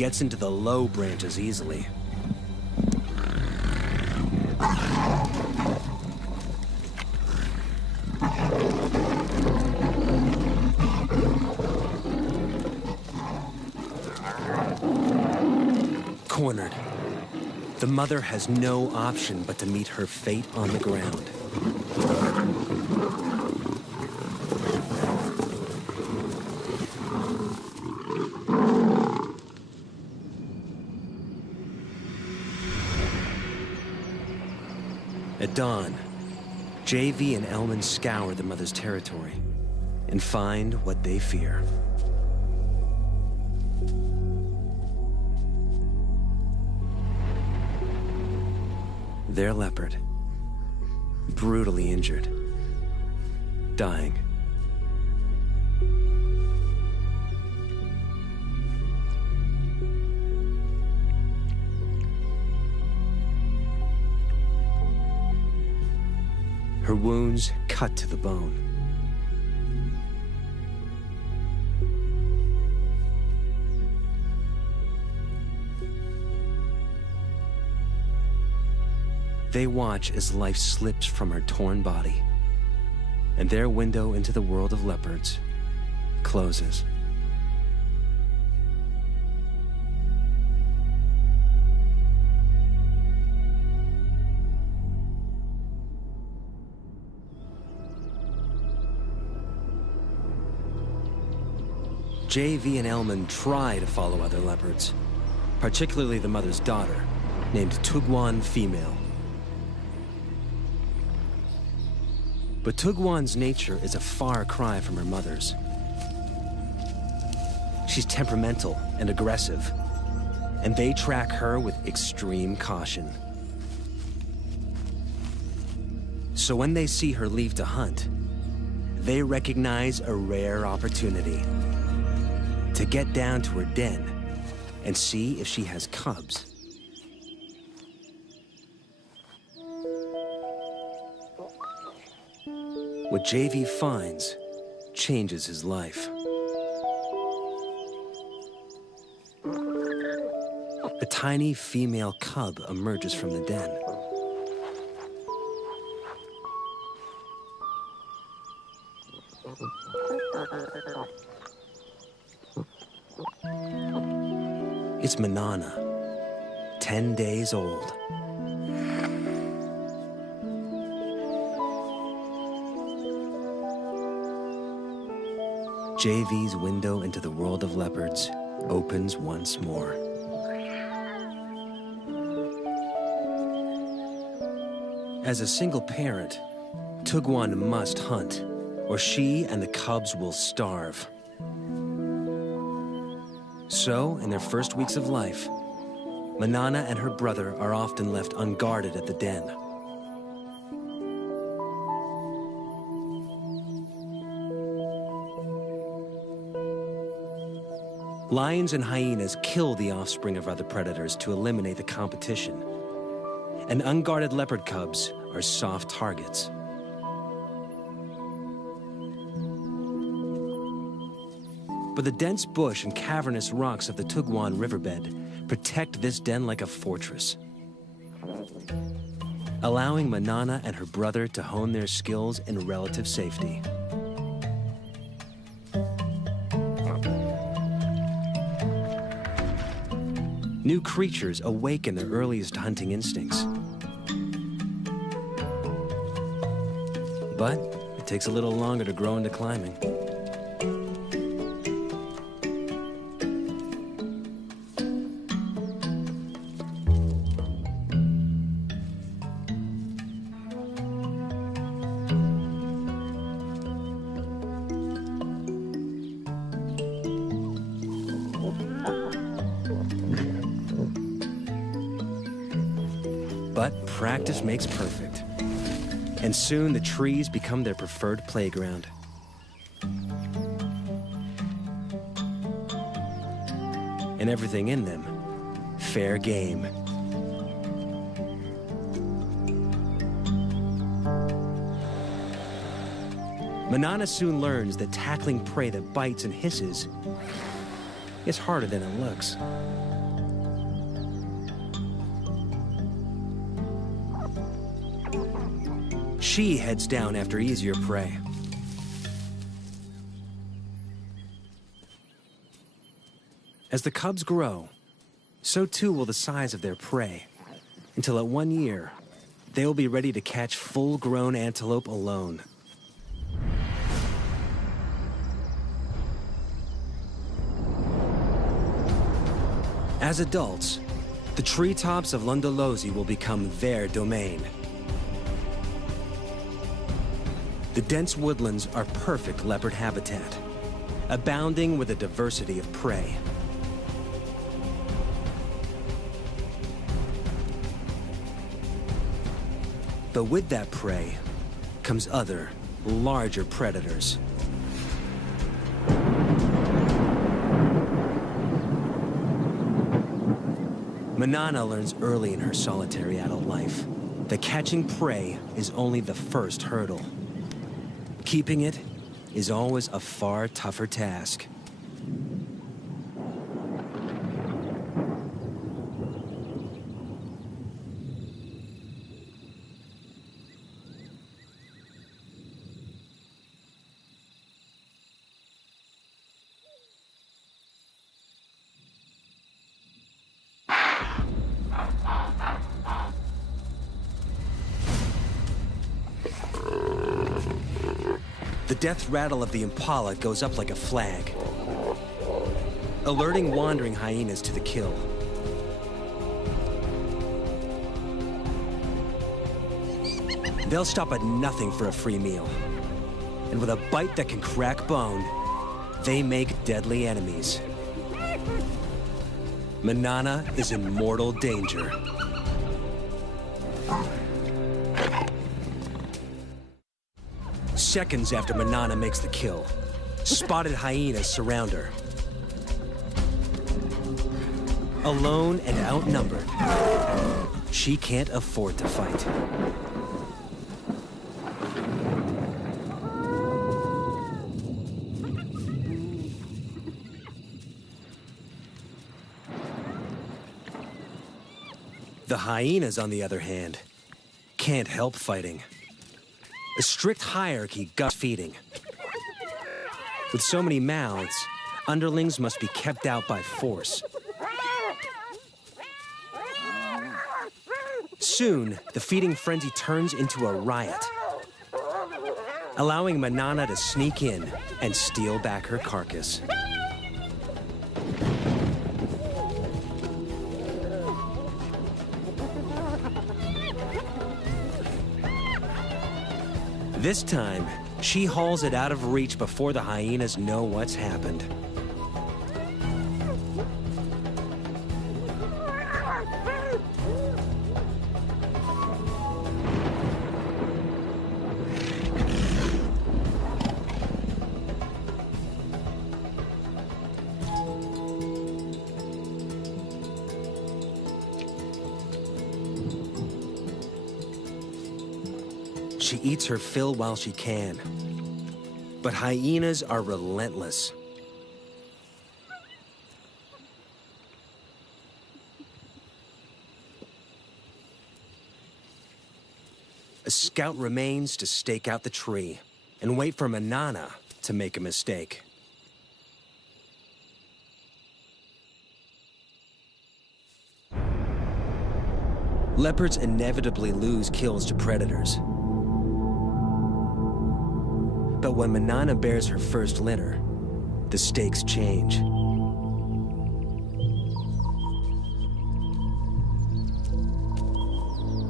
gets into the low branches easily. Cornered. The mother has no option but to meet her fate on the ground. At dawn, JV and Elman scour the mother's territory and find what they fear. Their leopard, brutally injured, dying. Her wounds cut to the bone. They watch as life slips from her torn body, and their window into the world of leopards closes. JV and Elman try to follow other leopards, particularly the mother's daughter, named Tugwan Female. But Tugwan's nature is a far cry from her mother's. She's temperamental and aggressive, and they track her with extreme caution. So when they see her leave to hunt, they recognize a rare opportunity to get down to her den and see if she has cubs. What JV finds changes his life. A tiny female cub emerges from the den. It's Manana, 10 days old. JV's window into the world of leopards opens once more. As a single parent, Tugwan must hunt, or she and the cubs will starve. So, in their first weeks of life, Manana and her brother are often left unguarded at the den. Lions and hyenas kill the offspring of other predators to eliminate the competition, and unguarded leopard cubs are soft targets. But the dense bush and cavernous rocks of the Tugwan riverbed protect this den like a fortress, allowing Manana and her brother to hone their skills in relative safety. New creatures awaken their earliest hunting instincts. But it takes a little longer to grow into climbing. But practice makes perfect. And soon the trees become their preferred playground. And everything in them, fair game. Manana soon learns that tackling prey that bites and hisses is harder than it looks. She heads down after easier prey. As the cubs grow, so too will the size of their prey, until at 1 year, they will be ready to catch full-grown antelope alone. As adults, the treetops of Lundolozi will become their domain. The dense woodlands are perfect leopard habitat, abounding with a diversity of prey. But with that prey comes other, larger predators. Manana learns early in her solitary adult life that catching prey is only the first hurdle. Keeping it is always a far tougher task. The death rattle of the impala goes up like a flag, alerting wandering hyenas to the kill. They'll stop at nothing for a free meal. And with a bite that can crack bone, they make deadly enemies. Manana is in mortal danger. Seconds after Manana makes the kill, spotted hyenas surround her. Alone and outnumbered, she can't afford to fight. The hyenas, on the other hand, can't help fighting. A strict hierarchy guts feeding. With so many mouths, underlings must be kept out by force. Soon, the feeding frenzy turns into a riot, allowing Manana to sneak in and steal back her carcass. This time, she hauls it out of reach before the hyenas know what's happened. She eats her fill while she can. But hyenas are relentless. A scout remains to stake out the tree and wait for Manana to make a mistake. Leopards inevitably lose kills to predators. But when Manana bears her first litter, the stakes change.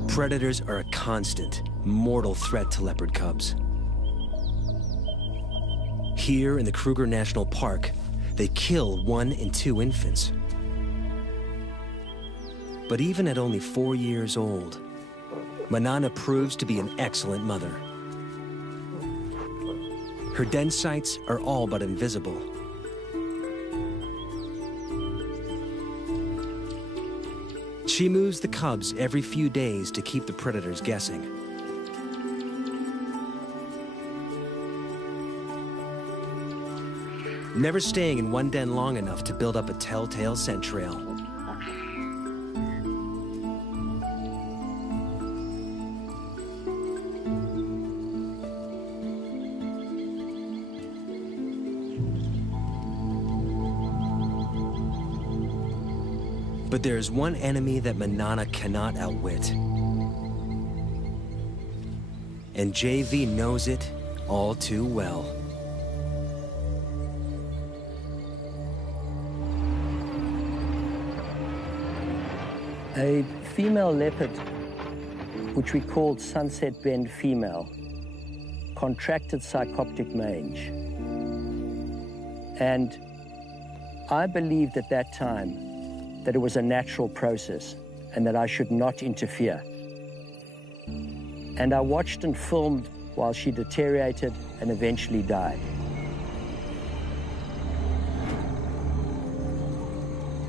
Predators are a constant, mortal threat to leopard cubs. Here in the Kruger National Park, they kill 1 and 2 infants. But even at only 4 years old, Manana proves to be an excellent mother. Her den sites are all but invisible. She moves the cubs every few days to keep the predators guessing. Never staying in one den long enough to build up a telltale scent trail. But there is one enemy that Manana cannot outwit. And JV knows it all too well. A female leopard, which we called Sunset Bend female, contracted psychoptic mange. And I believed at that time that it was a natural process and that I should not interfere. And I watched and filmed while she deteriorated and eventually died.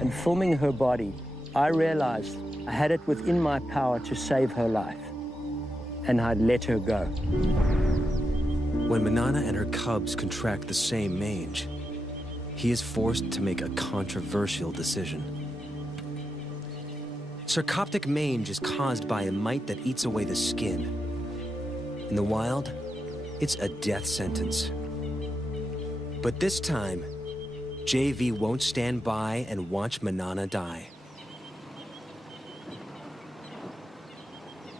And filming her body, I realized I had it within my power to save her life, and I'd let her go. When Manana and her cubs contract the same mange, he is forced to make a controversial decision. Sarcoptic mange is caused by a mite that eats away the skin. In the wild, it's a death sentence. But this time, JV won't stand by and watch Manana die.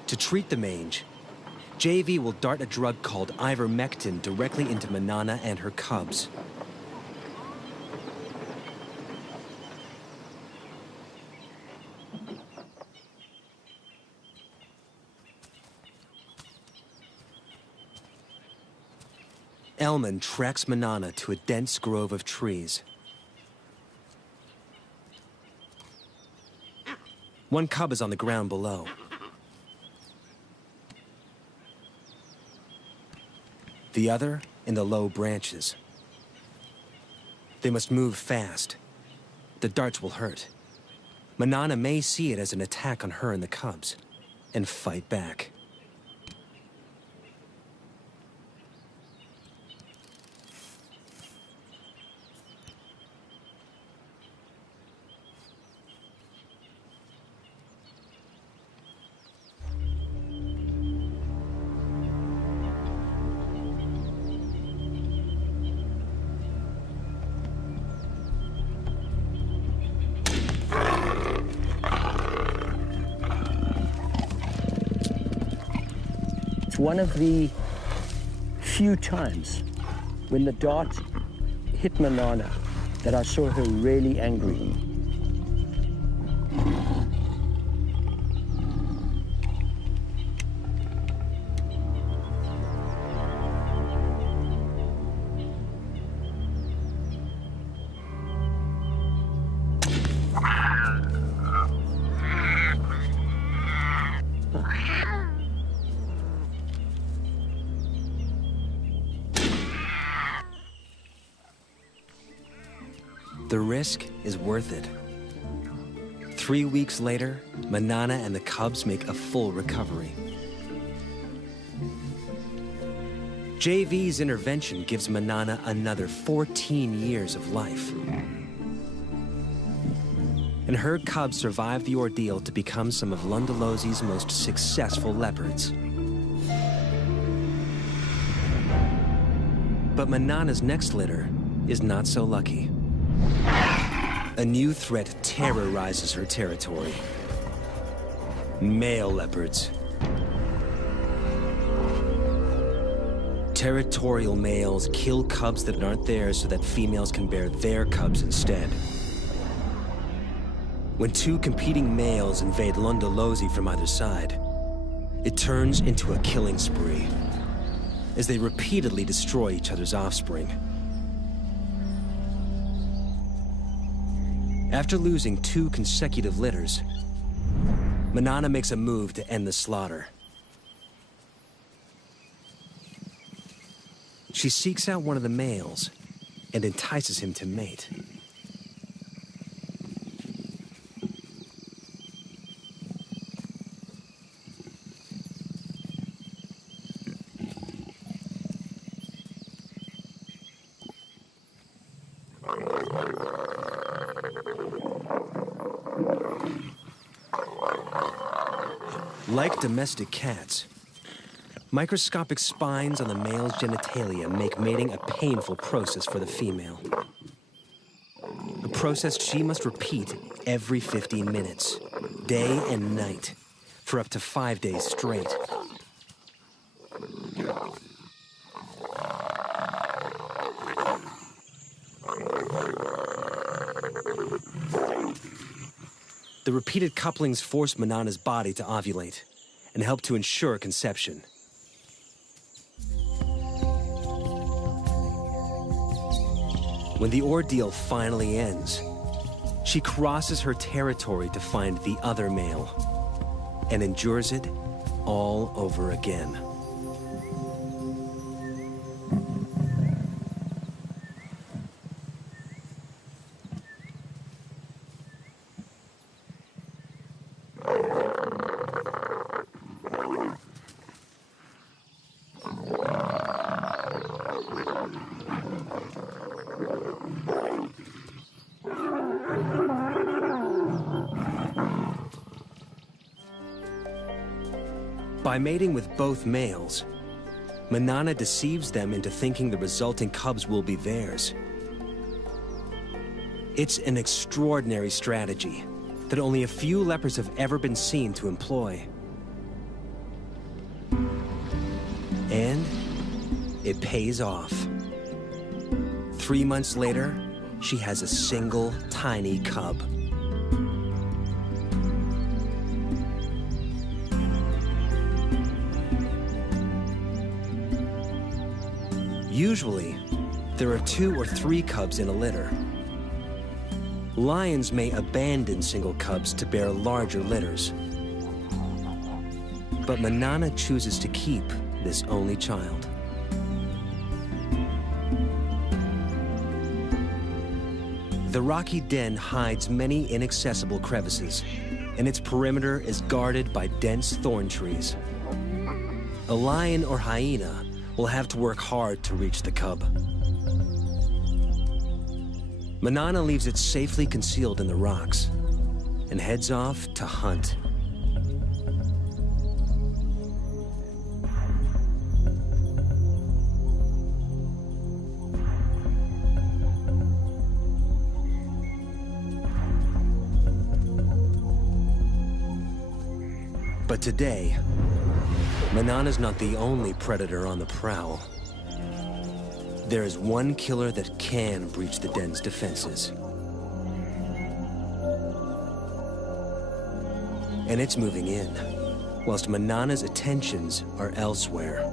To treat the mange, JV will dart a drug called ivermectin directly into Manana and her cubs. Elman tracks Manana to a dense grove of trees. One cub is on the ground below. The other in the low branches. They must move fast. The darts will hurt. Manana may see it as an attack on her and the cubs, and fight back. One of the few times when the dart hit Manana that I saw her really angry. The risk is worth it. 3 weeks later, Manana and the cubs make a full recovery. JV's intervention gives Manana another 14 years of life. And her cubs survive the ordeal to become some of Lundalosi's most successful leopards. But Manana's next litter is not so lucky. A new threat terrorizes her territory. Male leopards. Territorial males kill cubs that aren't theirs so that females can bear their cubs instead. When two competing males invade Lundalosi from either side, it turns into a killing spree as they repeatedly destroy each other's offspring. After losing 2 consecutive litters, Manana makes a move to end the slaughter. She seeks out one of the males and entices him to mate. Like domestic cats, microscopic spines on the male's genitalia make mating a painful process for the female. A process she must repeat every 15 minutes, day and night, for up to 5 days straight. The repeated couplings force Manana's body to ovulate and help to ensure conception. When the ordeal finally ends, she crosses her territory to find the other male and endures it all over again. By mating with both males, Manana deceives them into thinking the resulting cubs will be theirs. It's an extraordinary strategy that only a few leopards have ever been seen to employ. And it pays off. 3 months later, she has a single tiny cub. Usually, there are 2 or 3 cubs in a litter. Lions may abandon single cubs to bear larger litters. But Manana chooses to keep this only child. The rocky den hides many inaccessible crevices, and its perimeter is guarded by dense thorn trees. A lion or hyena will have to work hard to reach the cub. Manana leaves it safely concealed in the rocks and heads off to hunt. But today, Manana's not the only predator on the prowl. There is one killer that can breach the den's defenses. And it's moving in, whilst Manana's attentions are elsewhere.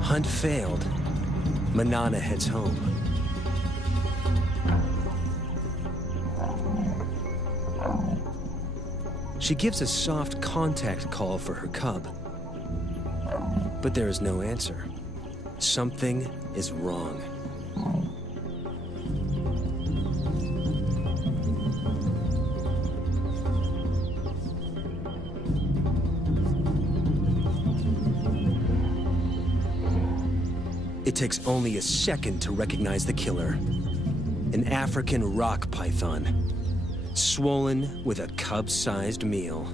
Hunt failed, Manana heads home. She gives a soft contact call for her cub, but there is no answer. Something is wrong. It takes only a second to recognize the killer. An African rock python, swollen with a cub-sized meal.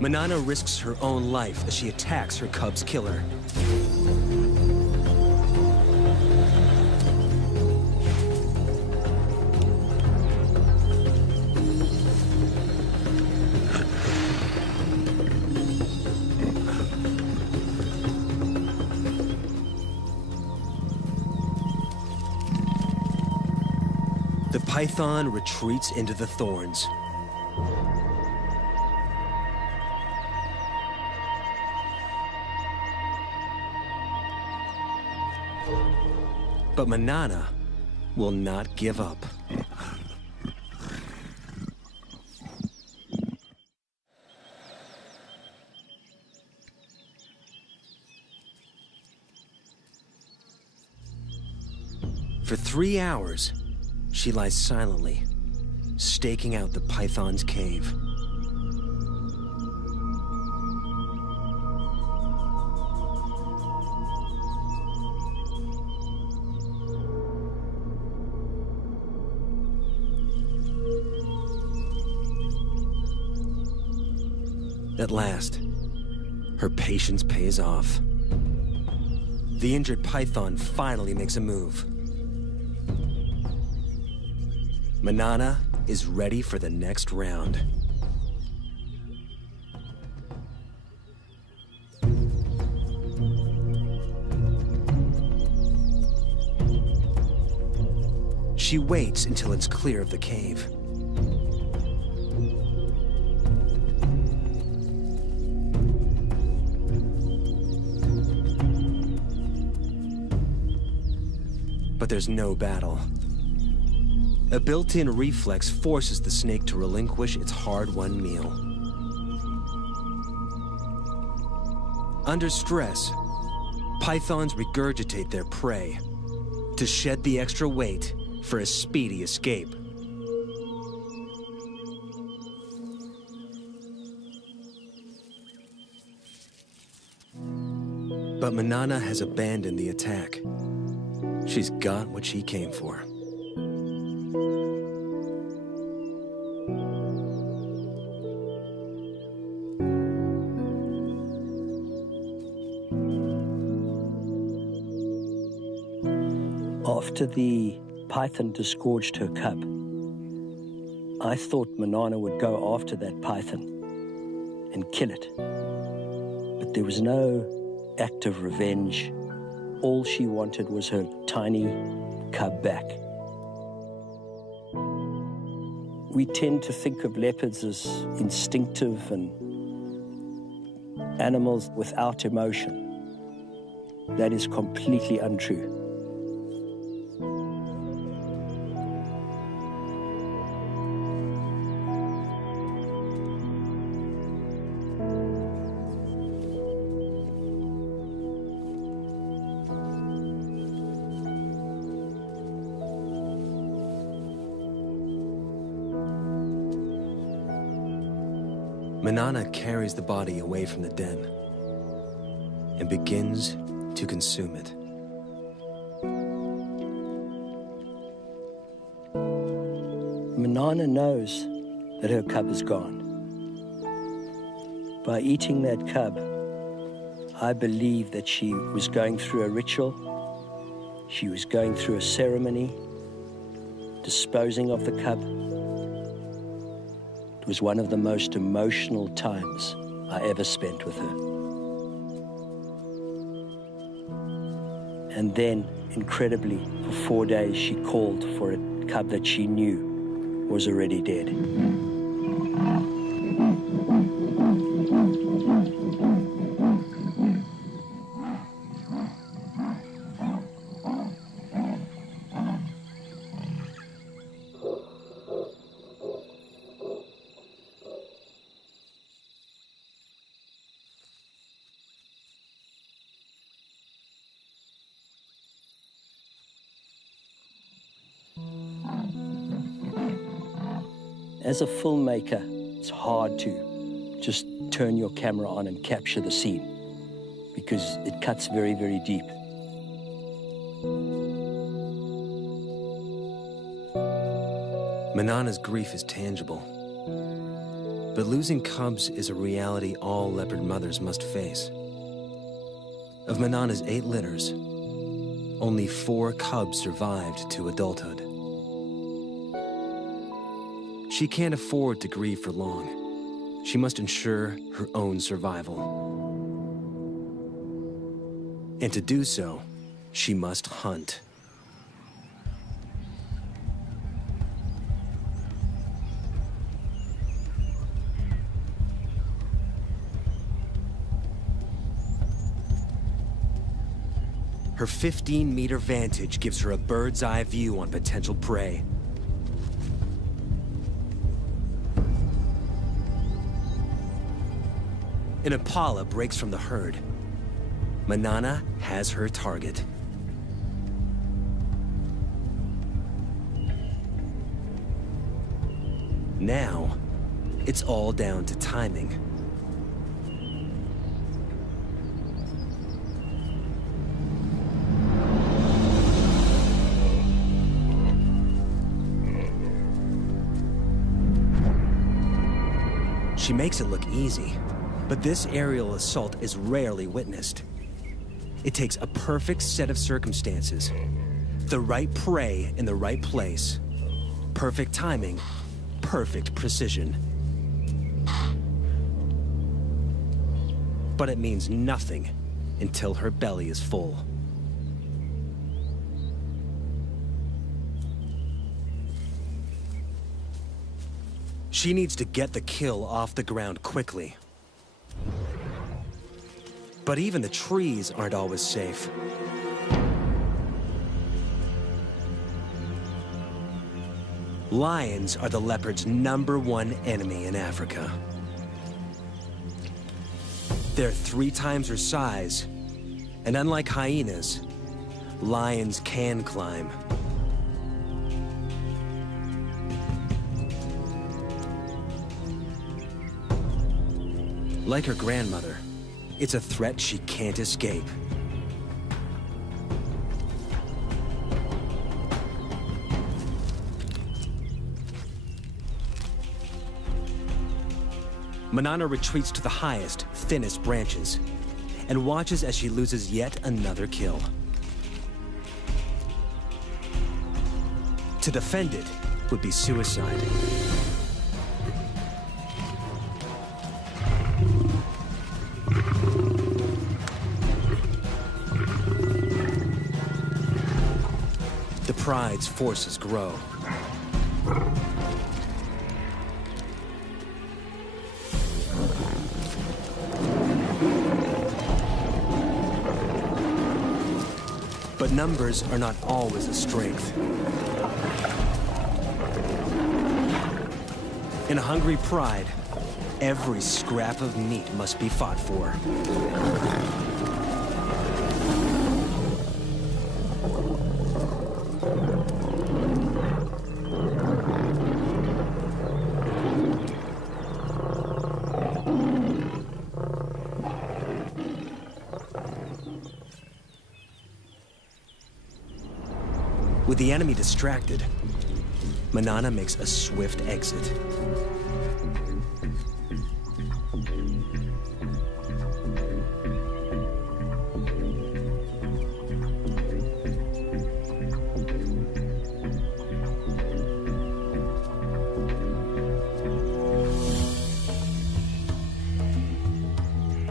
Manana risks her own life as she attacks her cub's killer. The python retreats into the thorns. But Manana will not give up. For 3 hours, she lies silently, staking out the python's cave. At last, her patience pays off. The injured python finally makes a move. Manana is ready for the next round. She waits until it's clear of the cave. But there's no battle. A built-in reflex forces the snake to relinquish its hard-won meal. Under stress, pythons regurgitate their prey to shed the extra weight for a speedy escape. But Manana has abandoned the attack. She's got what she came for. After the python disgorged her cub, I thought Manana would go after that python and kill it. But there was no act of revenge. All she wanted was her tiny cub back. We tend to think of leopards as instinctive and animals without emotion. That is completely untrue. Manana carries the body away from the den and begins to consume it. Manana knows that her cub is gone. By eating that cub, I believe that she was going through a ritual, she was going through a ceremony, disposing of the cub. It was one of the most emotional times I ever spent with her. And then, incredibly, for 4 days, she called for a cub that she knew was already dead. As a filmmaker, it's hard to just turn your camera on and capture the scene because it cuts very, very deep. Manana's grief is tangible, but losing cubs is a reality all leopard mothers must face. Of Manana's 8 litters, only 4 cubs survived to adulthood. She can't afford to grieve for long. She must ensure her own survival. And to do so, she must hunt. Her 15-meter vantage gives her a bird's-eye view on potential prey. An impala breaks from the herd. Manana has her target. Now, it's all down to timing. She makes it look easy, but this aerial assault is rarely witnessed. It takes a perfect set of circumstances, the right prey in the right place, perfect timing, perfect precision. But it means nothing until her belly is full. She needs to get the kill off the ground quickly. But even the trees aren't always safe. Lions are the leopard's #1 enemy in Africa. They're 3 times her size, and unlike hyenas, lions can climb. Like her grandmother, it's a threat she can't escape. Manana retreats to the highest, thinnest branches, and watches as she loses yet another kill. To defend it would be suicide. The pride's forces grow. But numbers are not always a strength. In a hungry pride, every scrap of meat must be fought for. With the enemy distracted, Manana makes a swift exit.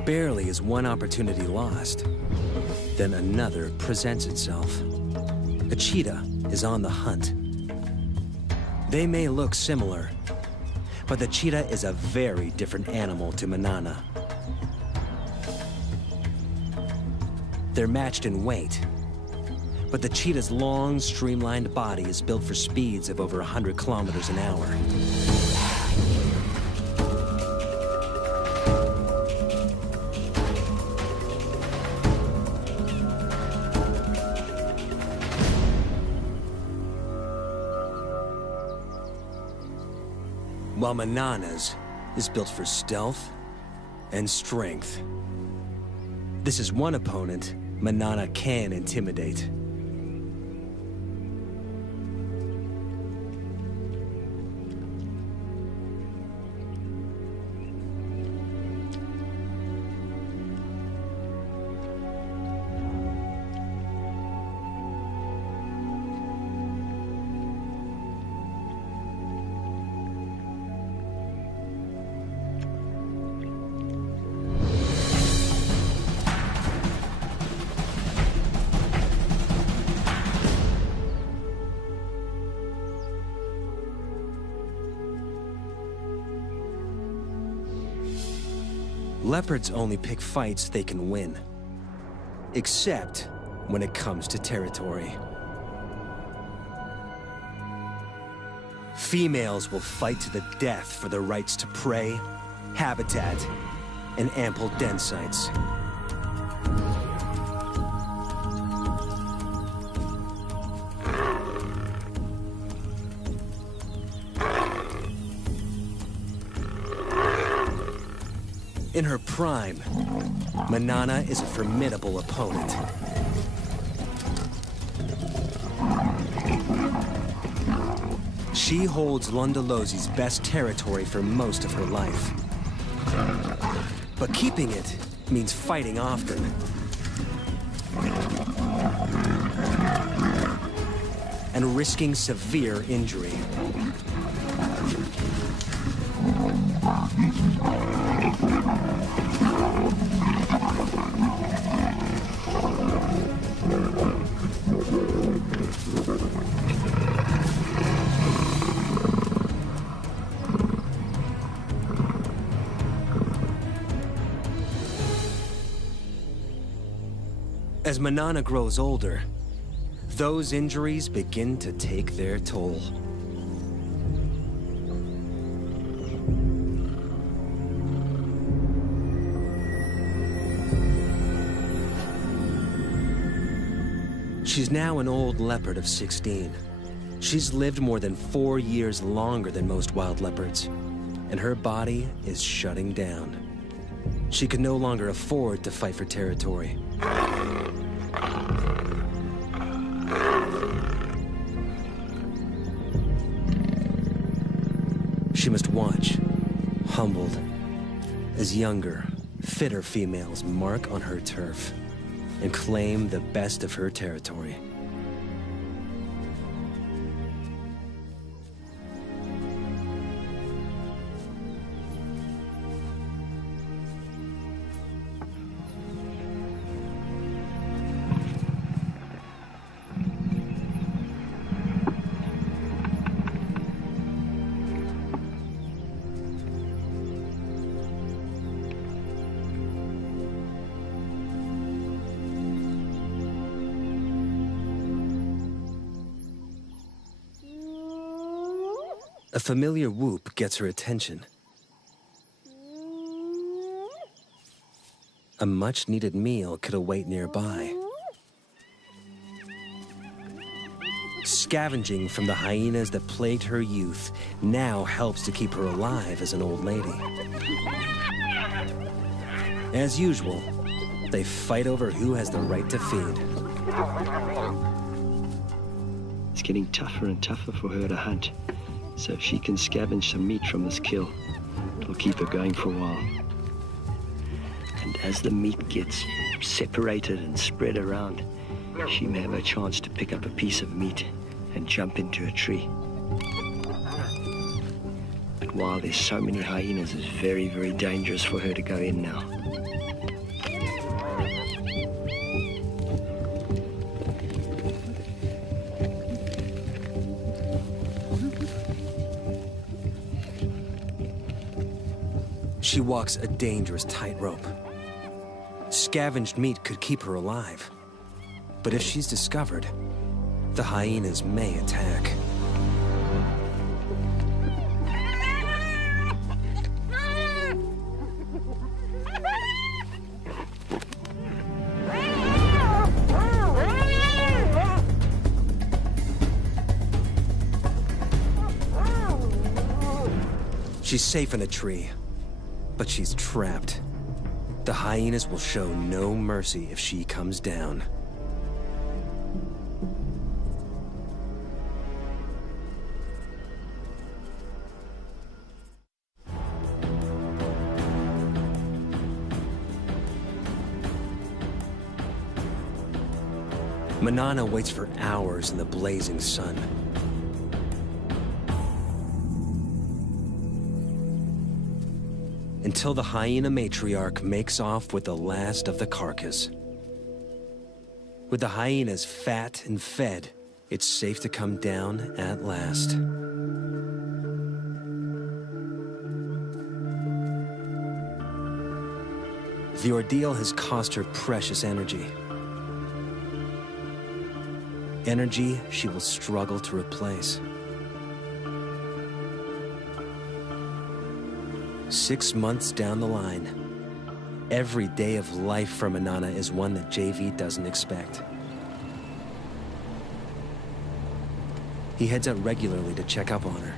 Barely is one opportunity lost, then another presents itself. A cheetah is on the hunt. They may look similar, but the cheetah is a very different animal to Manana. They're matched in weight, but the cheetah's long, streamlined body is built for speeds of over 100 kilometers an hour. While Manana's is built for stealth and strength. This is one opponent Manana can intimidate. Leopards only pick fights they can win, except when it comes to territory. Females will fight to the death for their rights to prey, habitat, and ample den sites. In her prime, Manana is a formidable opponent. She holds Londolosi's best territory for most of her life. But keeping it means fighting often. And risking severe injury. As Manana grows older, those injuries begin to take their toll. She's now an old leopard of 16. She's lived more than 4 years longer than most wild leopards, and her body is shutting down. She can no longer afford to fight for territory. She must watch, humbled, as younger, fitter females mark on her turf and claim the best of her territory. A familiar whoop gets her attention. A much-needed meal could await nearby. Scavenging from the hyenas that plagued her youth now helps to keep her alive as an old lady. As usual, they fight over who has the right to feed. It's getting tougher and tougher for her to hunt. So if she can scavenge some meat from this kill, it'll keep her going for a while. And as the meat gets separated and spread around, she may have a chance to pick up a piece of meat and jump into a tree. But while there's so many hyenas, it's very, very dangerous for her to go in now. She walks a dangerous tightrope. Scavenged meat could keep her alive. But if she's discovered, the hyenas may attack. She's safe in a tree, but she's trapped. The hyenas will show no mercy if she comes down. Manana waits for hours in the blazing sun. Until the hyena matriarch makes off with the last of the carcass. With the hyenas fat and fed, it's safe to come down at last. The ordeal has cost her precious energy. Energy she will struggle to replace. 6 months down the line, every day of life for Manana is one that JV doesn't expect. He heads out regularly to check up on her.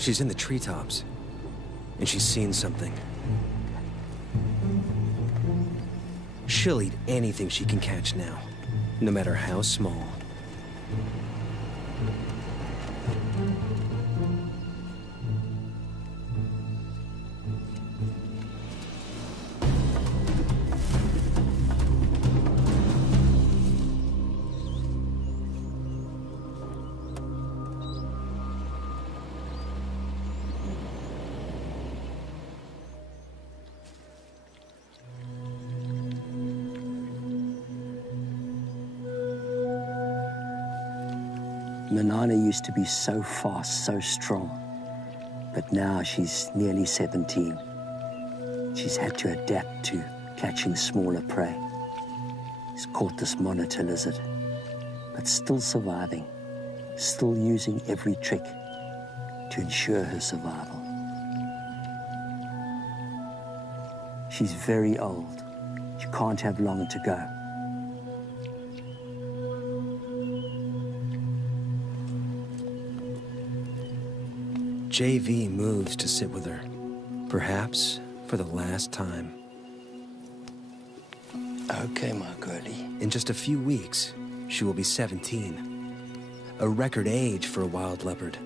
She's in the treetops, and she's seen something. She'll eat anything she can catch now, no matter how small. Manana used to be so fast, so strong, but now she's nearly 17. She's had to adapt to catching smaller prey. She's caught this monitor lizard, but still surviving, still using every trick to ensure her survival. She's very old. She can't have long to go. JV moves to sit with her, perhaps for the last time. Okay, my girlie. In just a few weeks, she will be 17, a record age for a wild leopard,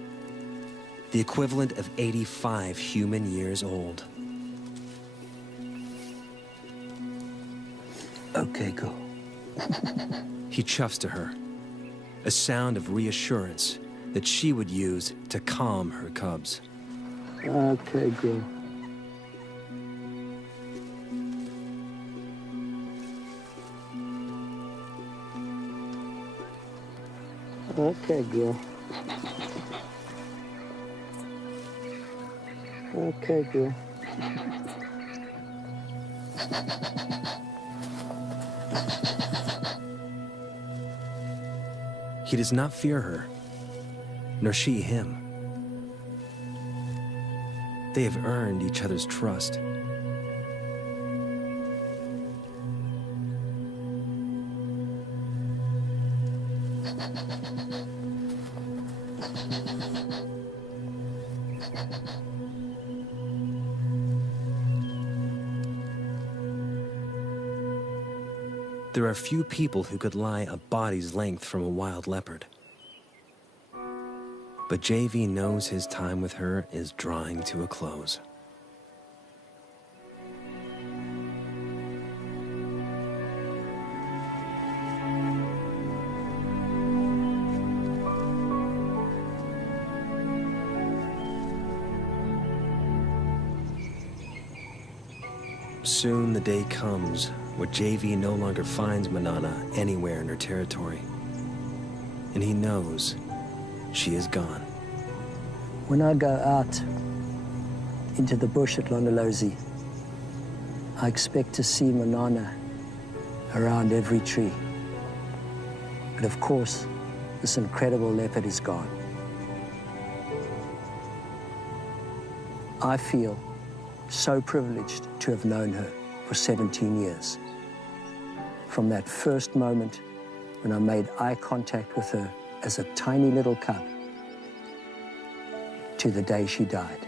the equivalent of 85 human years old. Okay, go. He chuffs to her, a sound of reassurance that she would use to calm her cubs. Okay, girl. Okay, girl. Okay, girl. He does not fear her, nor she him. They have earned each other's trust. There are few people who could lie a body's length from a wild leopard. But JV knows his time with her is drawing to a close. Soon the day comes where JV no longer finds Manana anywhere in her territory. And he knows she is gone. When I go out into the bush at Londolozi, I expect to see Manana around every tree. But of course, this incredible leopard is gone. I feel so privileged to have known her for 17 years. From that first moment when I made eye contact with her as a tiny little cub, to the day she died.